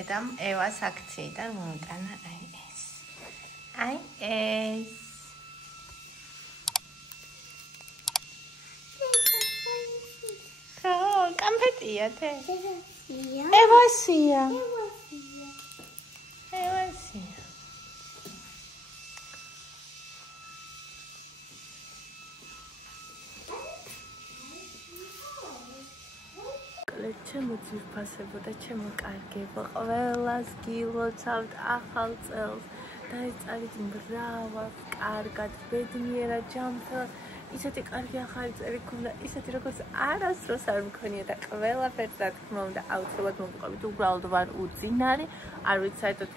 დედამ ევას აქციიდან მოიტანა აი ეს. ხო, კამფეტია თე. ევასია. ჩემო ძირფასებო და ჩემო კარგებო, ყველას გილოცავთ ახალ წელს და ეწარით მრავალ კარგად, ბედნიერად, ჯანმრთელად, ისეთი კარგი ახალი წელი გქონდა, ისეთი როგორც არასდროს არ მქონია და ყველაფერს რა თქმა უნდა აუცილებლად მოვიყვებით. უბრალოდ ვარ უძინარი, არ ვიცი საერთოდ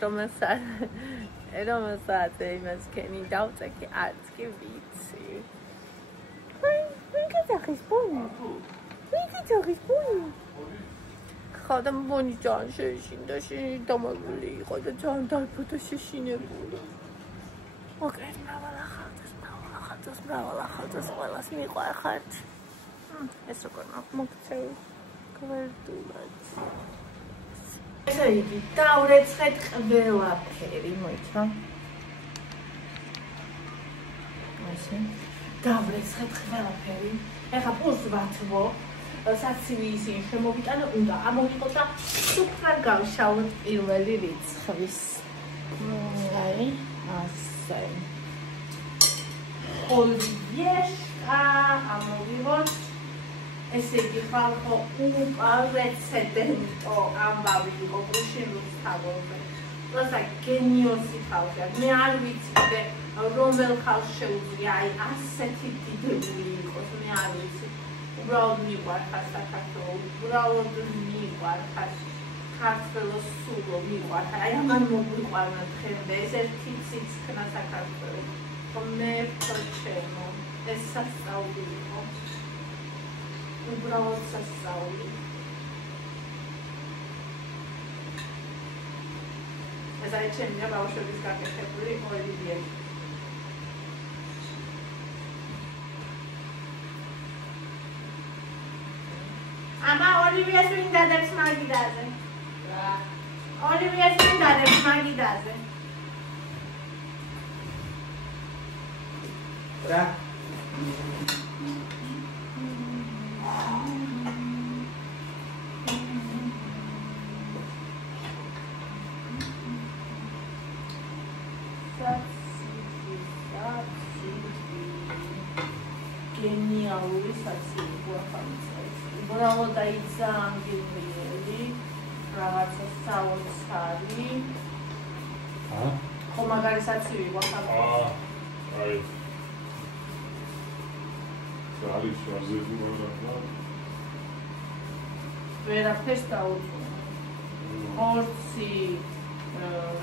რომელ საათზე იმას ქენი დავწეკი, არც კი ვიცი. ვინ გეძახის ბუნი? ხო და ბუნი ძალიან შეშინდა, დამაგული იყო და ძალიან დარბოდა შეშინებული. მოკრეთ მრავალ ახალწელს ყველას მიყვარხართ. ეს როგორ მოგწევ გვერდულად. ესე იგი, დავრეცხეთ ყველაფერი, მოიცა. ასე. დავრეცხეთ ყველაფერი. ეხლა პულს ვათვო. საცივი ისინი შემოვიტანე, უნდა ამოვიყო და სუფრად გავშალოთ პირველი რიცხვის. აი, ასე. ოლიეშკა ამოვიღოთ. ესე იგი, ხალხო, უპრეცედენტო ამბავი იყო გუშინს თავზე. როცა გენიოსი ხალხია. მე არ ვიცი, რომელ ხალხს შეუძლია აი ასეთი დიდებული იყოს, მე არ ვიცი. უბრალოდ მიყვარხარ საქართველოს, უბრალოდ მიყვარხარ ქართველოს სულო მიყვარხარ. აი ამან მოგვიყვარნა დღემდე ეს ერთი ციცქნა საქართველოს. მე პროჩემო, ეს სასწაული იყო. უბრალოდ სასწაული. ეს აი ჩემი ბავშვების გაკეთებული ოლივიე. Ama Olivia's doing that, that's Maggie does it. Olivia's doing that, that's Maggie does it. Genial, satsy, უბრალოდ დაიცა ანგელელი, რაღაცა საოცარი. ხო, მაგარი საცივი გვაქვს. აი. არის შარზები მაგარია. ვერაფერს დაუწუნე. ხორცი,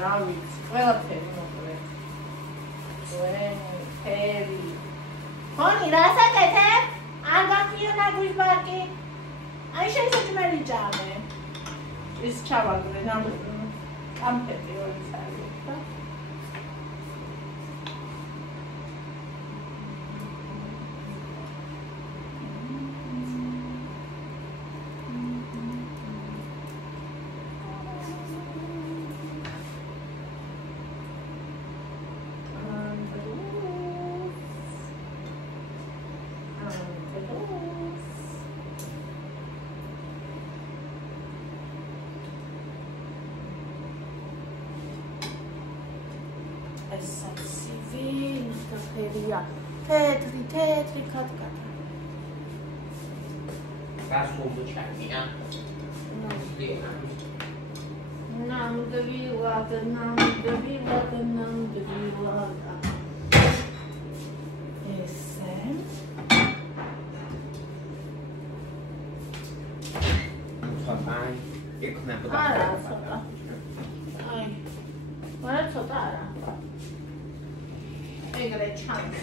რა ვიცი, ყველაფერი მოკლედ. ფერი. ხონი, რას აკეთებ? არ გაქნიო ნაგვის ბარკი. აი შეიძლება ჯამე. ის ჩავაგდე ამ კამფეტი ორი წელი და თეთრი კატკატა. გასულო ჩანია. ნამდვილად. ესე. აი, ეკნებოდა. არა, ცოტა. აი. არა, ცოტა არა. ეგრე ჩანს.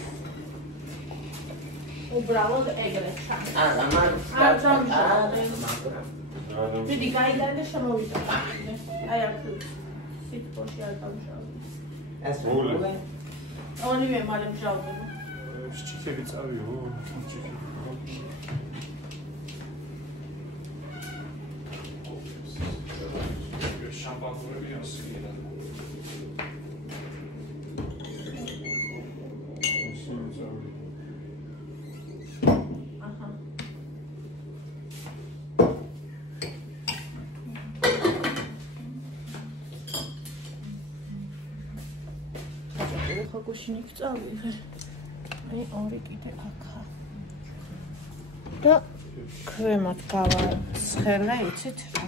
უბრალოდ ეგრე ჩანს. არ დამჟავდე. დიდი გაიგარდა შემოვიდა. აი აქ სიტყვაში არ დამჟავდე. ეს მოულე. ოლივე მალე მჟავდება. ჩიქები წავიო. შამპა გუშინიკ წავიღე. აი ორი კიდე აქა. და ქვემოთ გავაცხერე, იცით რა.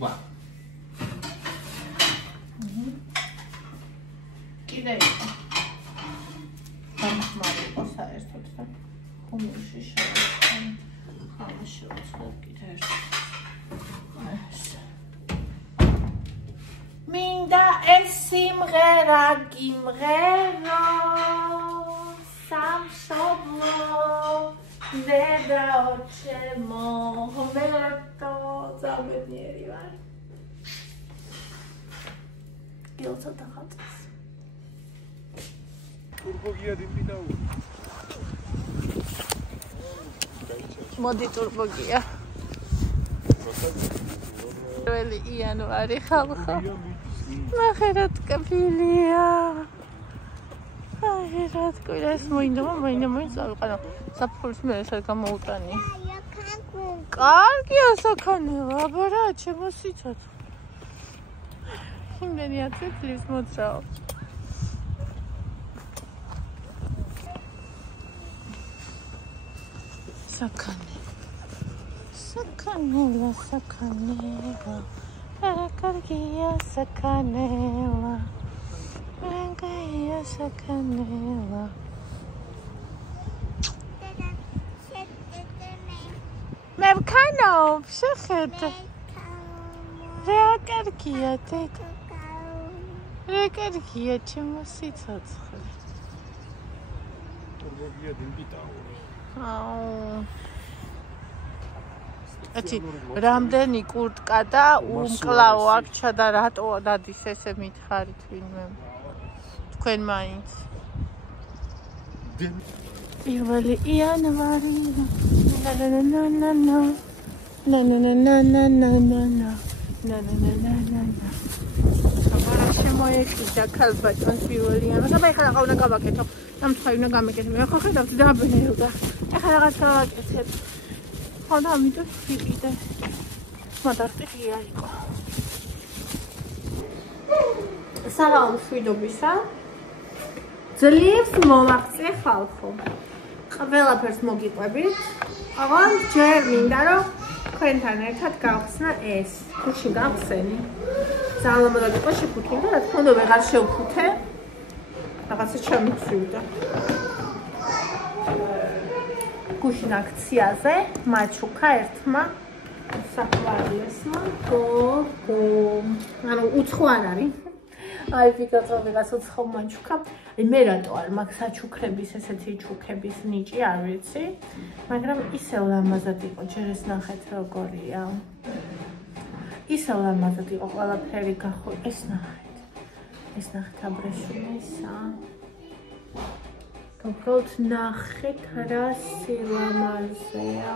ვა. კიდე გამხმარი იყო საერთოდ და ხომში შევაცხერე. ხამა შევაცხერე კიდე ერთი. მინდა ეს სიმღერა გიმღერო სამშობლო დედაო ჩემო მერტო ზამბედიერი ვარ გილცოთა ხაწეს ტურბოგია დიმპიტაუ მოდი ტურბოგია პირველი იანვარი ხალხო ნახერად კაფილია ნახერად კვირას მოინდა საფხულის მე ესე გამოუტანი კარგია საქანელა აბარა ჩემოსიცოთ იმდენი აწეფლის მოძრაო Sacanela, carguia sacanela, carguia sacanela. Mevcano, psichet. Carguia, teta. Carguia, chimositsot. ტურბოგია დიმპიტაუ ეთი რამდენი კურტკა და უმკლავო აქ და რატო დადის ესე მითხარით ვინმე თქვენ მაინც პირველი იანვარი აბარა შემოეკიდა ქალბატონს პირველი იანვარი აბა ეხლა რა უნდა გავაკეთო ამთხარი უნდა გამეკეთე მე ხო ხედავთ დაბნეულდა ეხლა რაღაც გავაკეთებ ხოდა ამიტომ ვიყიდე მადარტია იყო სალამ შვიდობისა ძლიერს მომაღწე ხალხო ყველაფერს მოგიყვებით აღარ ჯერ მინდა რომ თქვენთან ერთად გავხსნა ეს გუში გავხსენი ძალამად იყო შეფუთული და რა თქმა უნდა ვეღარ შევფუთე რაღაცა ჩამიცივდა გუშინ აქციაზე მაჩუკა ერთმა საყვარლესმა ანუ უცხო არ არის აი ვიღაც უცხო მაჩუკა მე რატო არ მაქვს საჩუქრების ესეთი ჩუქების ნიჭი არ ვიცი მაგრამ ისევ ლამაზად იყო ჯერ ეს ნახეთ როგორია ისევ ლამაზად იყო ყველაფერი გახო ეს ნახეთ აბრეშუმისა უბრალოდ ნახეთ რა სილამაზეა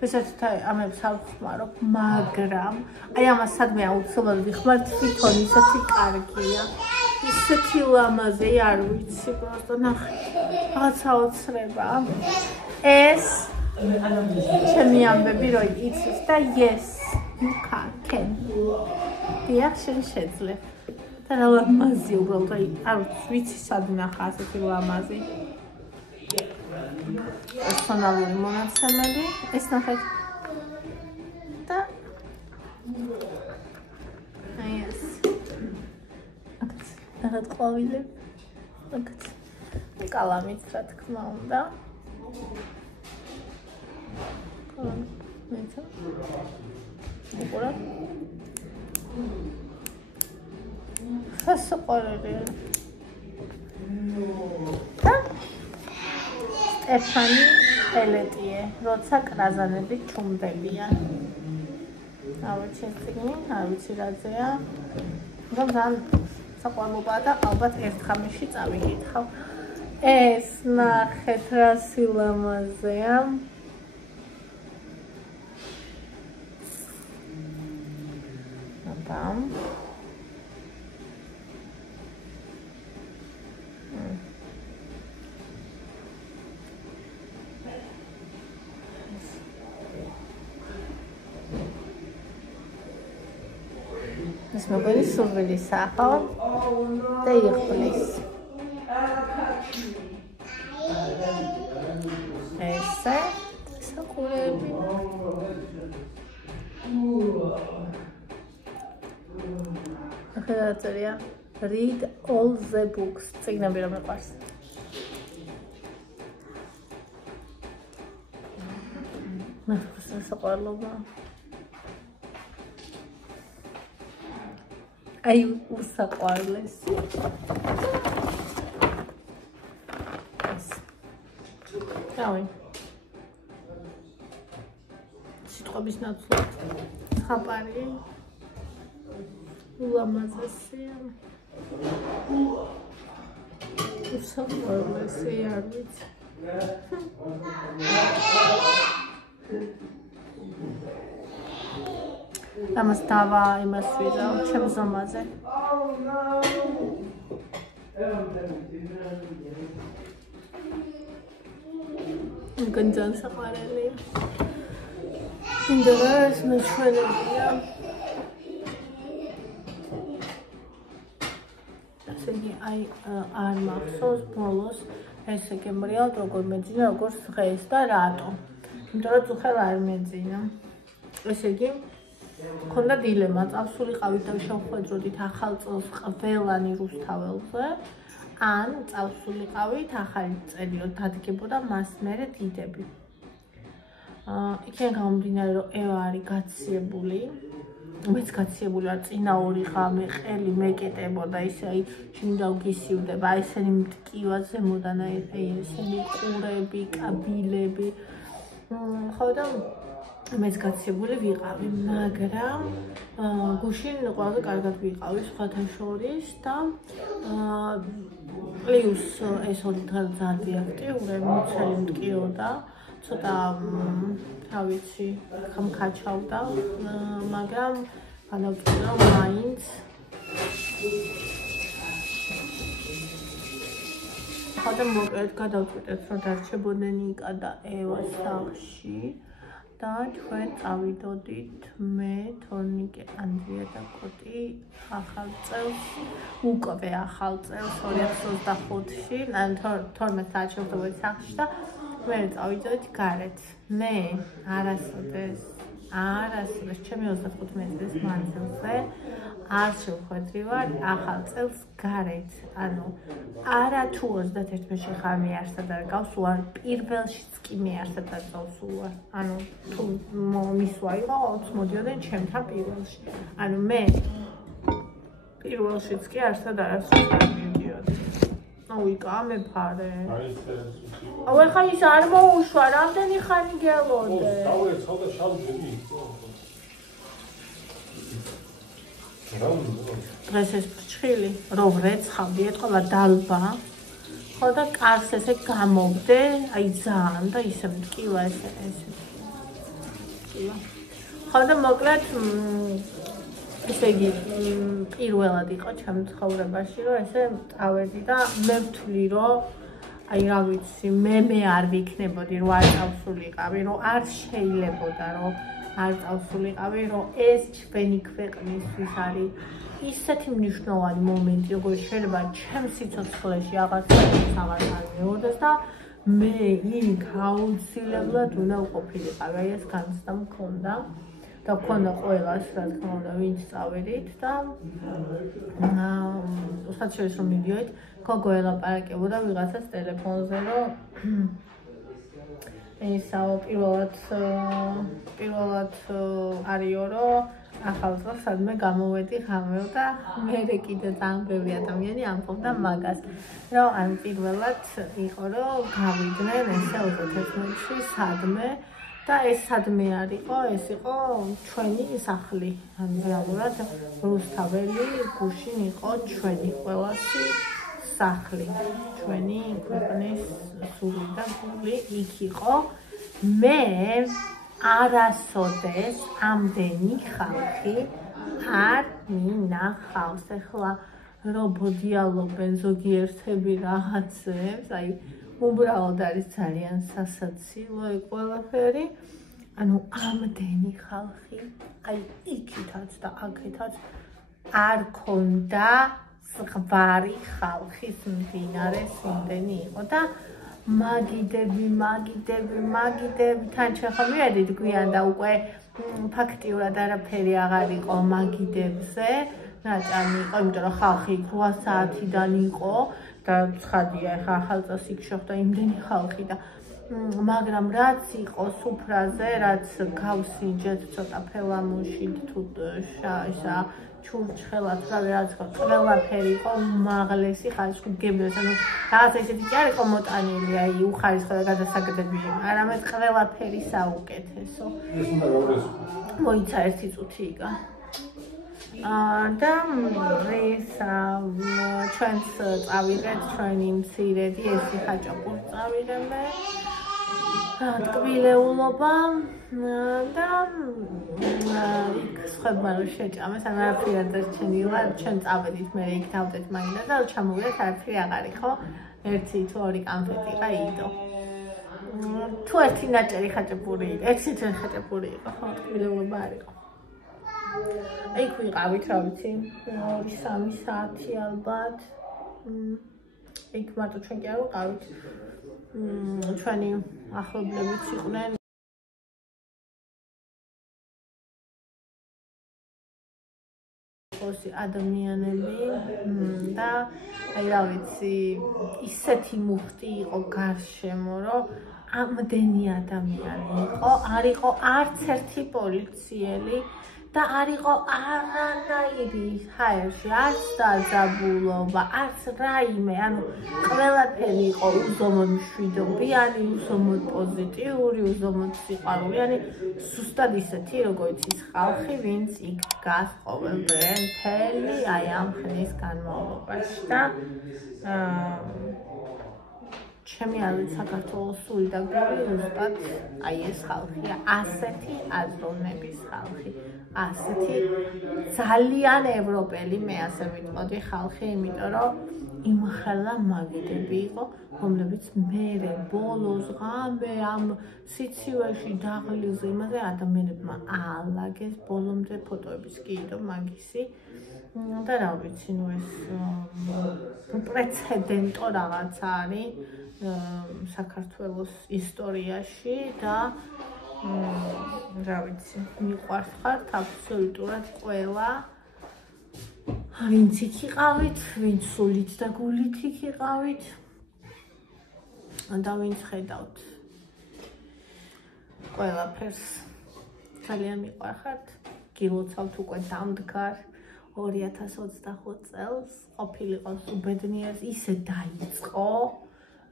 ვისაც ამებს ავხმარობ მაგრამ აი ამას სადმე აუცილებლად ვიხმარ თვითონ ისეთი კარგია ისეთი ლამაზე არ ვიცი პროსტო ნახეთ რაღაცა ოცრება ეს ჩემი ამბები რო იცის და yes you can დიახ შენ შეძლებ და რა ლამაზი უბრალოდ არ ვიცი სად ნახა ასეთი ლამაზი პერსონალური მონაცემები ეს ნახეთ და აი ეს რაღაც ყვავილები აქაც კალამით რა თქმა უნდა მეცა უყურა სასოყარია სტეფანი ელეტიე როცა კრაზანები ჩუმდებიან არ ვიცი ეს წიგნი არ ვიცი რაზეა მაგრამ ძალიან საყვარლობაა და ალბათ ერთ ხამში წავიკითხავ ეს ნახეთ რა სილამაზეა იქნება. ეს მოგონი სურვილისაა, ხო? და იღბლის. ესე საკურები. ახლა წერია read all the books. წიგნები რომ მიყვარს. ნახოს საყვარლობა. აი უსაყვარლესი. დავი. სიტყვების ნაცვლად. ხაპარი. ულამაზესია. უსაყვარლესი არ ვიცი. ამას დავა იმას ვიზავ ჩემს ზომაზე. გონჯან საყვარელია. ინდორას მეჩვენებია. ასეთი აი არ მახსოვს ბოლოს ესე გემრიალ როგორ მეძინა როგორც დღეს და რატო. იმიტომ რომ უხელ არ მეძინა. ესე იგი მქონდა დილემა, წავსულიყავით და შევხვედროდით ახალ წელს ყველანი რუსთაველზე, ან წავსულიყავით ახალი წელი რომ დადგებოდა მას მერე დიდები. იქიდან გამომდინარე რომ ევა არის გაციებული, მეც გაციებული ვარ წინა 2 ღამე ყელი მეკეტებოდა ისე აი შინდა გისიუდება აი ესენი მტკივა ზემოდან აი ესენი ყურები, კაბილები. ხო და მეც გაციებული ვიყავი, მაგრამ გუშინ ყველაზე კარგად ვიყავი სხვათა შორის და პლუს ეს ორი დღე ძალიან აქტიური, მუცელი მტკიოდა, ცოტა რა ვიცი, ხმქაჩავდა, მაგრამ განავწყვიტე რომ მაინც ხოდა მოკლედ გადავწყვიტეთ რომ დარჩებოდნენ იკა და ევა სახლში. და ჩვენ წავიდოდით მე, თორნიკე, ანდრია და კოტი ახალ წელს, უკვე ახალ წელს 2025-ში, ან 12 საათში ვხდებოდით სახლში და მე წავიდოდით გარეთ. მე არასოდეს ჩემი 35 წლის მანძილზე არ შევხვედრი ვარ ახალ წელს გარეთ. ანუ არა თუ 31-ში ხარ მეარსად არ გავსულ ვარ, პირველშიც კი მეარსად არ გავსულ ვარ. ანუ თუ მისვა იყო 20 მოდიოდნენ ჩემთან პირველში. ანუ მე პირველშიც კი არსად არასდროს არ მივდიოდი. იკა მეფარე. აუ ეხა ის არ მოუშვა, რამდენი ხანი გელოდე. დავეცხავ და შავდები. დღეს ეს ფრჩხილი, რომ რეცხავდი, ეთქვა დალბა. ხო და კარს ესე გამოვდე, აი ძალიან და ისე მტკივა ესე. ხო და მოკლედ ესე იგი პირველად იყო ჩემ ცხოვრებაში რომ ესე წავედი და მე ვთვლი რომ აი რა ვიცი მე არ ვიქნებოდი რომ არ წავსულიყავი რომ არ შეიძლებოდა რომ არ წავსულიყავი რომ ეს ჩვენი ქვეყნისთვის არის ისეთი მნიშვნელოვანი მომენტი როგორც შეიძლება ჩემს სიცოცხლეში აღარც არ მეორდეს და მე იქ აუცილებლად უნდა ვყოფილიყავი აი ეს განცდა მქონდა და მქონდა ყველას რა თქმა უნდა ვინც წავედით და უბრალოდ შორის რომ მივიდოით გოგო ელაპარაკებოდა ვიღაცას ტელეფონზე რომ ესაო პირველად არისო რომ ახალ წელს სადმე გამოვედი ღამეო და მე კიდე ძალიან ბევრი ადამიანი ამბობდა მაგას რომ ან პირველად იყო რომ გავიდნენ ესე 31-ში სადმე და ეს სადმე არ იყო ეს იყო ჩვენი სახლი ან რეალურად რუსთაველი გუშინ იყო ჩვენი ყველასი სახლი ჩვენი ქვეყნის სული და გული იქ იყო მე არასოდეს ამდენი ხალხი არ მინახავს. ეხლა რობოდიალობენ ზოგიერთები რაღაცებს, აი უბრალოდ არის ძალიან სასაცილო ყველაფერი. ანუ ამდენი ხალხი, აი იქითაც და აქეთაც არ ქონდა ზღვარი ხალხის მდინარეს იმდენი იყო და მაგიდები, თან შეხა მივედით გვიან და უკვე ფაქტიურად არაფერი აღარ იყო მაგიდებზე, ნაჭამი იყო, იმიტომ რომ ხალხი 8 საათიდან იყო და ცხადია, ახლა ახალწელს იქ შეხვდა იმდენი ხალხი და მაგრამ რაც იყო სუფრაზე, რაც გავსინჯეთ ცოტა ფელამუში თუ ისა ჩურჩხელად რაღაც ყველაფერი იყო უმაღლესი ხალხი გებდეს, ანუ რაღაც ესეთი კი არ იყო მოტანილი, აი უხარისხო და გადასაგდები, არამედ ყველაფერი საუკეთესო. მოიცა 1 წუთი იგა. და ეს ჩვენს წავიღეთ ჩვენი მცირედი ესი ხაჭაპური წავიღებე. ტკბილეულობა და იქ სხვებმა რომ შეჭამეს, ანუ არაფერი არ დარჩენილა, ჩვენ წავედით, მე იქ დავდეთ მაგინა და ჩამოვიდეთ, არაფერი აღარ იყო, 1 თუ 2 კანფეტი იყო იდო. თუ 1 ნაჭერი ხაჭაპური იყო, 1 ნაჭერი ხაჭაპური იყო, ხო, ტკბილეულობა არ იყო. იქ ვიყავით, რა ვიცი, 2-3 საათი ალბათ. იქ მარტო ჩვენ კი არ ვიყავით. ჩვენი ახლობლებიც იყვნენ. ადამიანები და აი რა ვიცი, ისეთი მუხტი იყო გარშემო, რომ ამდენი ადამიანი იყო, არ იყო არც ერთი პოლიციელი და არ იყო არანაირი ჰაერში, არც დაძაბულობა, არც რაიმე, ანუ ყველაფერი იყო უზომოდ მშვიდობიანი, უზომოდ პოზიტიური, უზომოდ სიყვარულიანი, ზუსტად ისეთი, როგორც ის ხალხი, ვინც იქ დგას ყოველდღე მთელი აი ამ ხნის განმავლობაში და ჩემი აზრით საქართველოს სული და გული ზუსტად აი ეს ხალხია, ასეთი აზროვნების ხალხი, ასეთი ძალიან ევროპელი, მე ასე ვიტყოდი ხალხი, იმიტომ რომ იმხელა მაგიდები იყო, რომლებიც მერე ბოლოს ღამე ამ სიცივეში დაღლილზე იმაზე ადამიანებმა აალაგეს, ბოლომდე ფოტოების კი იყო მაგისი. და რა ვიცი, ნუ ეს პრეცედენტო რაღაცა არის საქართველოს ისტორიაში და რა ვიცი, მიყვარხართ აბსოლუტურად ყველა, ვინც იქ იყავით, ვინც სულით და გულით იქ იყავით და ვინც ხედავთ ყველაფერს. ძალიან მიყვარხართ, გილოცავთ უკვე დამდგარ 2025 წელს, ყოფილიყო უბედნიერს, ისე დაიწყო,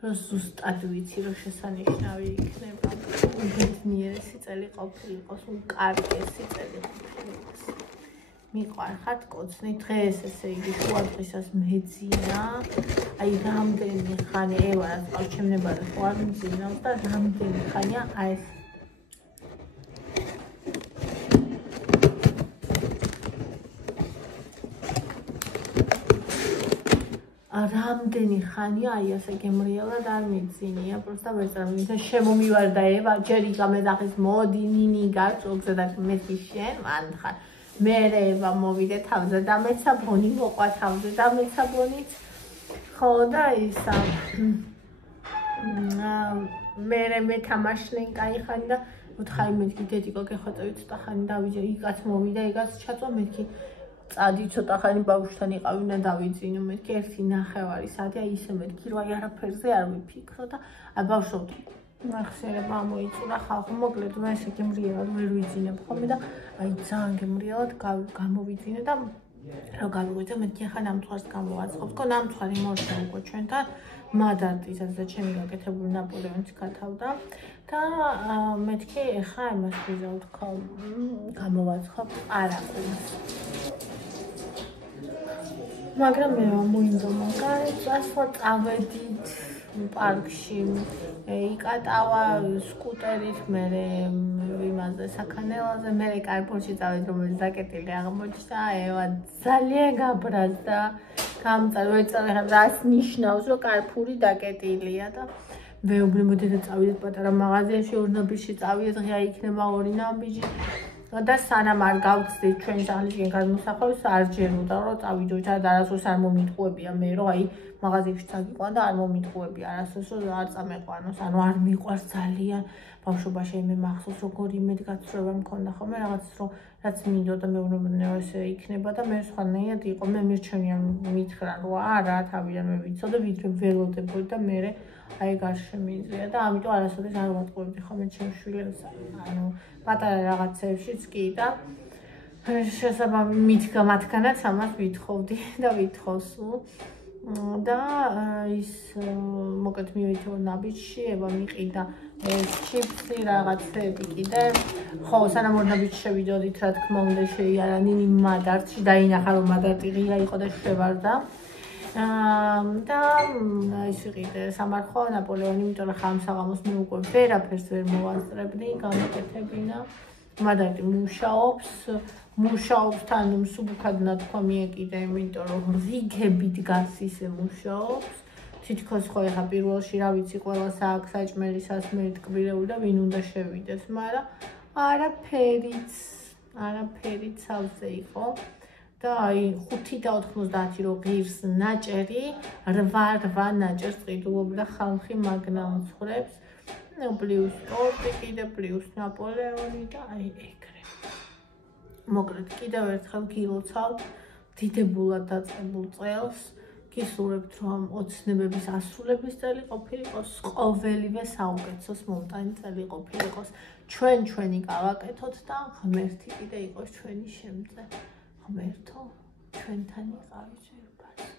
რომ ზუსტად ვიცი, რომ შესანიშნავი იქნება. უბედნიერესი წელი ყოფილიყოს, უკარგესი წელი ყოფილიყოს. მიყვარხართ კოცნი, დღეს ესე იგი შუადღისას მეძინა, აი რამდენი ხანი ევარად ყავს ჩემნებაზე ხო არ მძინავს და რამდენი ხანია აი ეს რამდენი ხანია აი ასე გემრიელად არ მიძინია, პროსტა ვერ წარმოვიდგენ, შემომივარდა ევა, ჯერ იგამეძახის მოდი ნინი გაწოგზე და მეთი შენ მანხარ. მე ევა მოვიდე თავზე და მეცა ბონი მოყვა თავზე და მეცა ბონიც. ხო და ისა მე თამაშნენ კაი ხანი და უთხარი მეთქი დედიკო გეხოწევით ცოტა ხანი დავიჯე, იგაც მოვიდა, იგაც ჩაწვა მეთქი წადი ცოტა ხანი ბავშვთან იყავი და დავიძინო, მეთქი 1:09 საათი, აი ისე მეთქი რომ აი არაფერზე არ ვიფიქრო და აი ბავშვობ მახსიერება მოიწურა ხალხი, მოკლედ მე ესე გემრიელად ვერ ვიძინებ ხოლმე და აი ძალიან გემრიელად გამოვიძინე და რომ გავიღვიძე, მეთქი ახლა ნამწვარს გამოვაწყობ, თქო ნამწვარი მორჩა უკვე ჩვენთან, მადარტისაც და ჩემი გაკეთებული ნაპოლეონიც გათავდა და მეთქი ახლა იმას ვიზავ თქო, გამოვაწყობ არაკულს. მაგრამ მე მოინდომა წასვლა წავედით პარკში, იკატავა სკუტერით, მე იმაზე მიწოდე საქანელაზე, მე კარპურში წავედ, რომელიც დაკეტილი აღმოჩნდა, ევა ძალიან გაბრაზდა, გამწარვეწავე რას ნიშნავს, რომ კარპური დაკეტილია და მეუბნებოდი და წავიდეთ პატარა მაღაზიაში, ორ ნაბიჯში წავიდეთ, ღია იქნება ორი ნაბიჯი. და სანამ არ გავწდით ჩვენი სახლისკენ გადმოსახვევს არ ჯეროდა რომ წავიდოთ და არასდროს არ მომიტყუებია მე რომ აი მაღაზიაში წაგიყვან და არ მომიტყუებია არასდროს რომ არ წამეყვანოს ანუ არ მიყვარს ძალიან ბავშვობაში მე მახსოვს როგორი იმედგაცრუება მქონდა ხოლმე რაღაც რომ რაც მინდოდა მეუბნებოდნენ ესე იქნება და მე სხვანაირად იყო მე მირჩენია მითხრა რომ არა თავიდანვე ვიცოდე ვიდრე ველოდებოდი და მე აი გარშემიძლია და ამიტომ არასოდეს არ ვატყუებდი ხოლმე ჩემს შვილებს ანუ პატარა რაღაცებშიც კი და შესაბამისად მათგანაც ამას ვითხოვდი და ვითხოვს და ის მოკლედ მივედი ორ ნაბიჯში ება მიყიდა ჩიპსი რაღაცები კიდე ხო სანამ ორ ნაბიჯში შევიდოდით რა თქმა უნდა შეიარა ნინი მადარტში დაინახა რომ მადარტი ღია იყო და შევარდა და ის ვიყიდე სამარხო ნაპოლეონი იმიტომ რომ ხამსაღამოს მე უკვე ვერაფერს ვერ მოვასწრებდი გამოკეთებინა მადარტი მუშაობს თან მსუბუქად ნათქვამი ეკიდა იმიტომ რომ რიგები დგას ისე მუშაობს თითქოს ხო ეხა პირველში რა ვიცი ყველას აქვს საჭმელი სასმელი ტკბილეული და ვინ უნდა შევიდეს მაგრამ არაფერიც სავსე იყო და აი 5.90 რო ღირს ნაჭერი 8 ნაჭერს ყიდულობდა ხალხი მაგნამცხრებს პლუს ტორტი კიდე პლუს ნაპოლეონი და აი ეგრე მოკლედ კიდევ ერთხელ გილოცავთ დიდებულად დაწყებულ წელს გისურვებთ რომ ოცნებების ასრულების წელი ყოფილიყოს ყოველივე საუკეთესოს მომტანი წელი ყოფილიყოს ჩვენი გავაკეთოთ და ღმერთი კიდე იყოს ჩვენი შემწე ღმერთო ჩვენთან იყავით